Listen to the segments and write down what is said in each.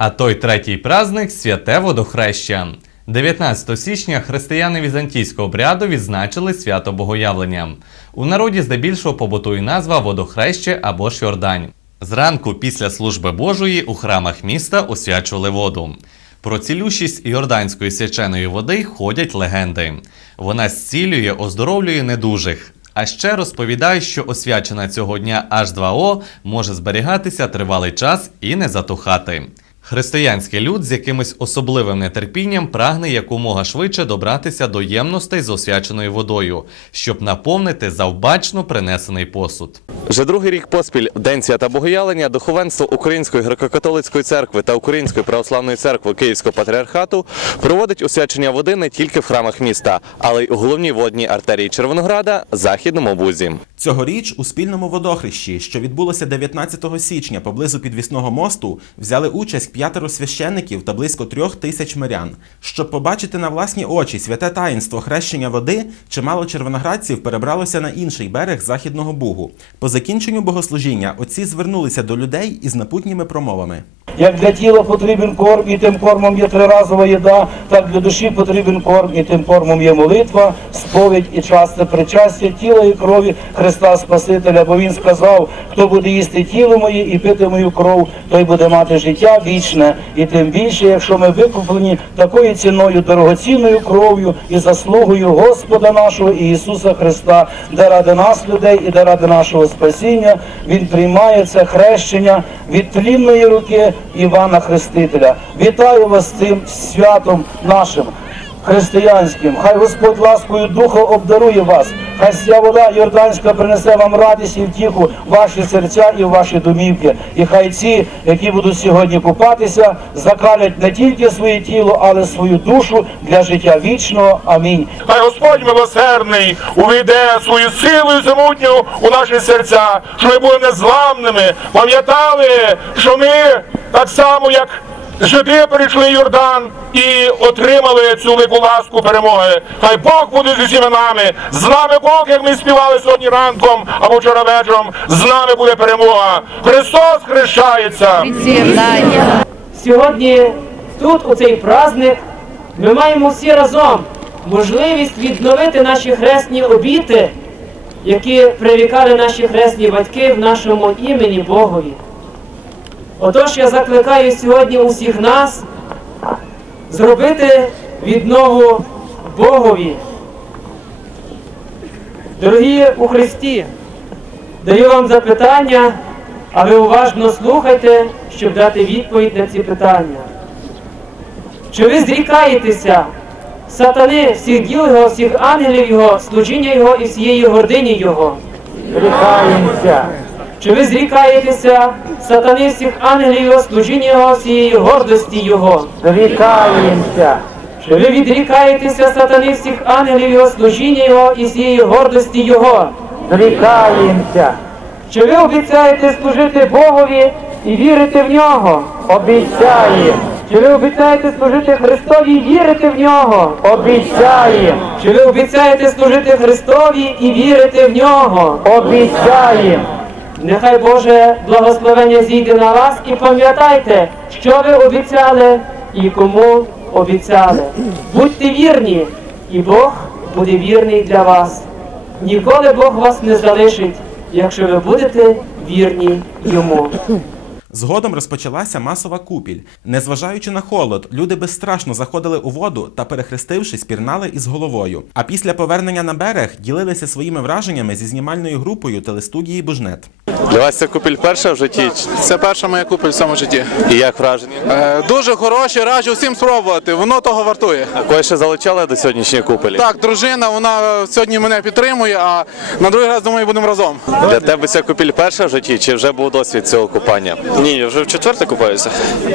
А той третій праздник святе водохреща. 19 січня християни візантійського обряду відзначили свято Богоявлення. У народі здебільшого побутує назва водохреще або ж Йордань. Зранку після служби Божої у храмах міста освячували воду. Про цілющість йорданської свяченої води ходять легенди. Вона зцілює, оздоровлює недужих. А ще розповідають, що освячена цього дня H2O може зберігатися тривалий час і не затухати. Християнський люд з якимось особливим нетерпінням прагне якомога швидше добратися до ємностей з освяченою водою, щоб наповнити завбачно принесений посуд. Вже другий рік поспіль в День свята Богоявлення духовенство Української греко-католицької церкви та Української православної церкви Київського патріархату проводить освячення води не тільки в храмах міста, але й у головній водній артерії Червонограда західному бузі. Цьогоріч у спільному водохрещі, що відбулося 19 січня поблизу підвісного мосту, взяли участь п'ятеро священників та близько трьох тисяч мирян. Щоб побачити на власні очі святе таїнство хрещення води, чимало червоноградців перебралося на інший берег західного бугу. По закінченню богослужіння отці звернулися до людей із напутніми промовами. Як для тіла потрібен корм, і тим кормом є триразова їда, так для душі потрібен корм, і тим кормом є молитва, сповідь і часте причастя тіла і крові Христа Спасителя. Бо Він сказав, хто буде їсти тіло моє і пити мою кров, той буде мати життя вічне. І тим більше, якщо ми викуплені такою ціною, дорогоцінною кров'ю і заслугою Господа нашого Ісуса Христа, де ради нас, людей, і де ради нашого спасіння, Він приймає це хрещення від тлінної руки Івана Хрестителя. Вітаю вас з цим святом нашим християнським. Хай Господь ласкою Духа обдарує вас. Хай ця вода Йорданська принесе вам радість і втіху ваші серця і ваші домівки. І хай ці, які будуть сьогодні купатися, закалять не тільки своє тіло, але свою душу для життя вічного. Амінь. Хай Господь милосердний увійде свою силою замутню у наші серця, щоб ми були незламними, пам'ятали, що ми так само, як жиди перейшли Йордан і отримали цю велику ласку перемоги. Хай Бог буде з усіма нами. З нами Бог, як ми співали сьогодні ранком або вчора вечором. З нами буде перемога. Христос хрещається. Сьогодні тут, у цей праздник, ми маємо всі разом можливість відновити наші хресні обіти, які прирікали наші хресні батьки в нашому імені Богові. Отож я закликаю сьогодні усіх нас зробити віднову Богові. Дорогі у Христі, даю вам запитання, а ви уважно слухайте, щоб дати відповідь на ці питання. Чи ви зрікаєтеся сатани, всіх діл його, всіх ангелів його, служіння його і всієї гордині його? Зрікаємося. Чи ви зрікаєтеся сатани, всіх ангелів служіння його, всієї гордості його? Зрікаємося. Чи ви відрікаєтеся сатани, всіх ангелів його, служіння його і всієї гордості його? Зрікаємося. Чи ви обіцяєте служити Богові і вірити в нього? Обіцяємо. Чи ви обіцяєте служити Христові і вірити в нього? Обіцяємо. Чи ви обіцяєте служити Христові і вірити в нього? Обіцяємо. Нехай Боже благословення зійде на вас і пам'ятайте, що ви обіцяли і кому обіцяли. Будьте вірні, і Бог буде вірний для вас. Ніколи Бог вас не залишить, якщо ви будете вірні йому. Згодом розпочалася масова купіль. Незважаючи на холод, люди безстрашно заходили у воду та, перехрестившись, пірнали із головою. А після повернення на берег ділилися своїми враженнями зі знімальною групою телестудії Бужнет. Для вас це купіль перша в житті. Це перша моя купель в цьому житті. І як враження? Е, дуже хороші, раджу всім спробувати. Воно того вартує. А кое ще залучали до сьогоднішньої купелі? Так, дружина, вона сьогодні мене підтримує, а на другий раз думаю, будемо разом. Для тебе ця купіль перша в житті, чи вже був досвід цього купання? Ні, я вже в четверте купаюся.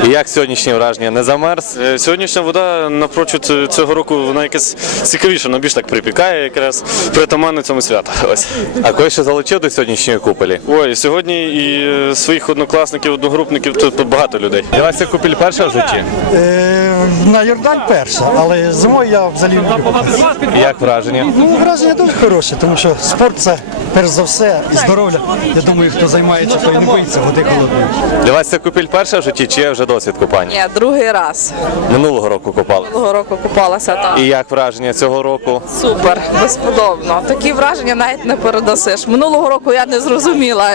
І як сьогоднішнє враження? Не замерз? Е, Сьогоднішня вода напрочуд е, цього року вона якась цікавіша, вона більш так припікає, якраз притаманно цьому святу. Ось. А кое ще залучив до сьогоднішньої купелі? Ой, сьогодні і е, своїх однокласників, одногрупників тут, багато людей. Для вас це купіль перша в житті? На Йордань перша, але зимою я взагалі люблю. Як враження? Ну, враження дуже хороше, тому що спорт це перш за все і здоров'я. Я думаю, хто займається, той не боїться води холодної. Для вас це купіль перша в житті чи є вже досвід купання? Ні, другий раз. Минулого року купали. Того року купалася там. І як враження цього року? Супер, безподобно. Такі враження навіть не передасиш. Минулого року я не зрозуміла,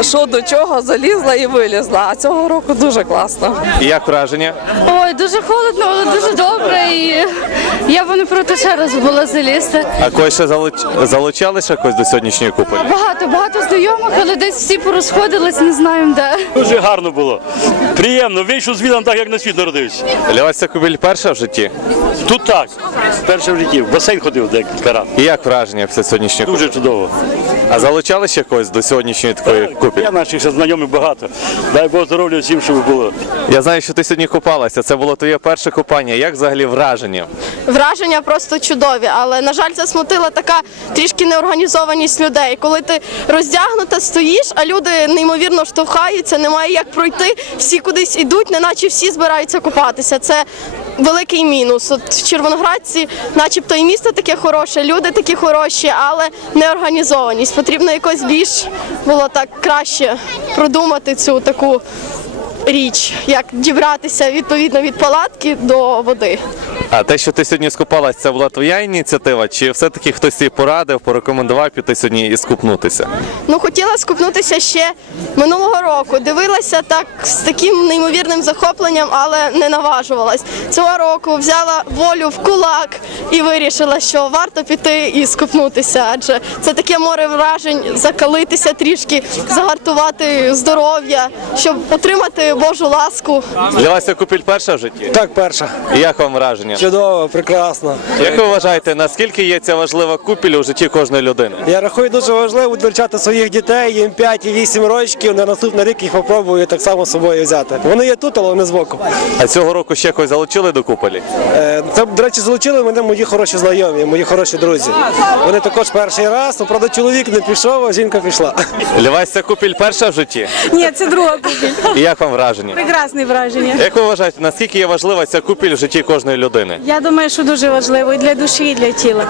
що до чого залізла і вилізла. А цього року дуже класно. І як враження? Ой, дуже холодно, але дуже добре. І я б не проти ще раз була залізти. А когось ще залуч... залучали ще когось до сьогоднішньої купелі? Багато, багато знайомих, але десь всі порозходились, не знаємо де. Дуже гарно було. Приємно, вийшов звідом так, як на світ народився. Для вас це купіль перша в житті? Тут так. Перше в житті. В басейн ходив декілька разів. І як враження після сьогоднішньої купелі? Дуже чудово. А залучали ще когось до сьогоднішньої такої купелі? Я наших ще знайомих багато. Дай Бог здоров'я всім, щоб було. Я знаю, що ти сьогодні купалася. Це було твоє перше купання. Як взагалі враження? Враження просто чудові, але на жаль, засмутила така трішки неорганізованість людей. Коли ти роздягнута стоїш, а люди неймовірно штовхаються, немає як пройти, всі кудись ідуть, неначе всі збираються купатися. Це великий мінус. От в Червоноградці, начебто, і місто таке хороше, люди такі хороші, але неорганізованість. Потрібно якось більш було так краще продумати цю таку. Річ, як дібратися відповідно від палатки до води. А те, що ти сьогодні скупалась, це була твоя ініціатива? Чи все-таки хтось тобі порадив, порекомендував піти сьогодні і скупнутися? Ну хотіла скупнутися ще минулого року. Дивилася так з таким неймовірним захопленням, але не наважувалась. Цього року взяла волю в кулак і вирішила, що варто піти і скупнутися, адже це таке море вражень, закалитися трішки, загартувати здоров'я, щоб отримати Божу ласку. Для вас це купіль перша в житті? Так, перша. І як вам враження? Чудово, прекрасно. Як ви вважаєте, наскільки є ця важлива купіль у житті кожної людини? Я рахую дуже важливо навчати своїх дітей, їм 5 і 8 років, на наступний рік їх попробую так само з собою взяти. Вони є тут, але вони збоку. А цього року ще когось залучили до купелі? Е, Це, до речі, залучили мене мої хороші знайомі, мої хороші друзі. Вони також перший раз, ну, правда, чоловік не пішов, а жінка пішла. Для вас це купіль перша в житті? Ні, це друга купіль. І як вам враження? Прекрасне враження. Як ви вважаєте, наскільки є важлива ця купіль в житті кожної людини? Я думаю, що дуже важливо і для душі, і для тіла.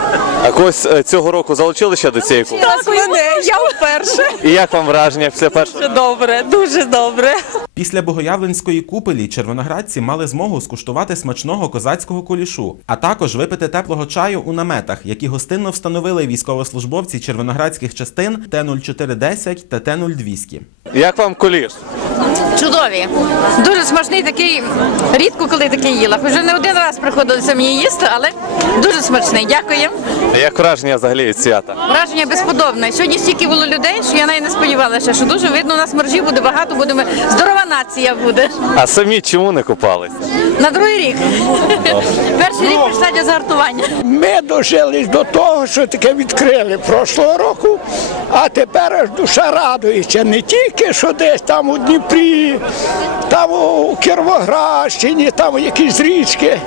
А когось е, цього року залучили ще до цієї купелі? Так мене, я вперше. І як вам враження після першого? Добре, дуже добре. Після богоявленської купелі червоноградці мали змогу скуштувати смачного козацького кулішу, а також випити теплого чаю у наметах, які гостинно встановили військовослужбовці червоноградських частин Т-0410 та Т-0200. Як вам куліш? Чудові. Дуже смачний такий. Рідко коли такий їла. Вже не один раз приходилося мені їсти, але дуже смачний. Дякую. А Як враження взагалі від свята? Враження безподобне. Сьогодні стільки було людей, що я навіть не сподівалася, що дуже видно, у нас моржі буде багато, будемо здорова нація буде. А самі чому не купались? На другий рік. Перший рік пішла для загартування. Ми дожились до того, що таке відкрили прошлого року, а тепер аж душа радується. Не тільки що десь там у Дніпрі, там у Кіровоградщині, там якісь річки.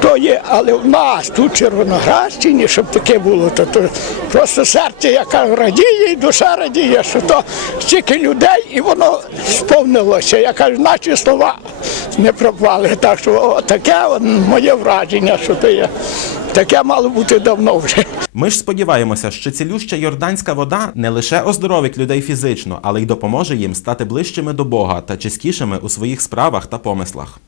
То є, але в нас тут Червоноградщині, щоб таке було, то, то просто серце, яка радіє, і душа радіє, що то стільки людей, і воно сповнилося. Я кажу, наші слова не пропали. Так що таке моє враження, що то є. Таке мало бути давно вже. Ми ж сподіваємося, що цілюща йорданська вода не лише оздоровить людей фізично, але й допоможе їм стати ближчими до Бога та чистішими у своїх справах та помислах.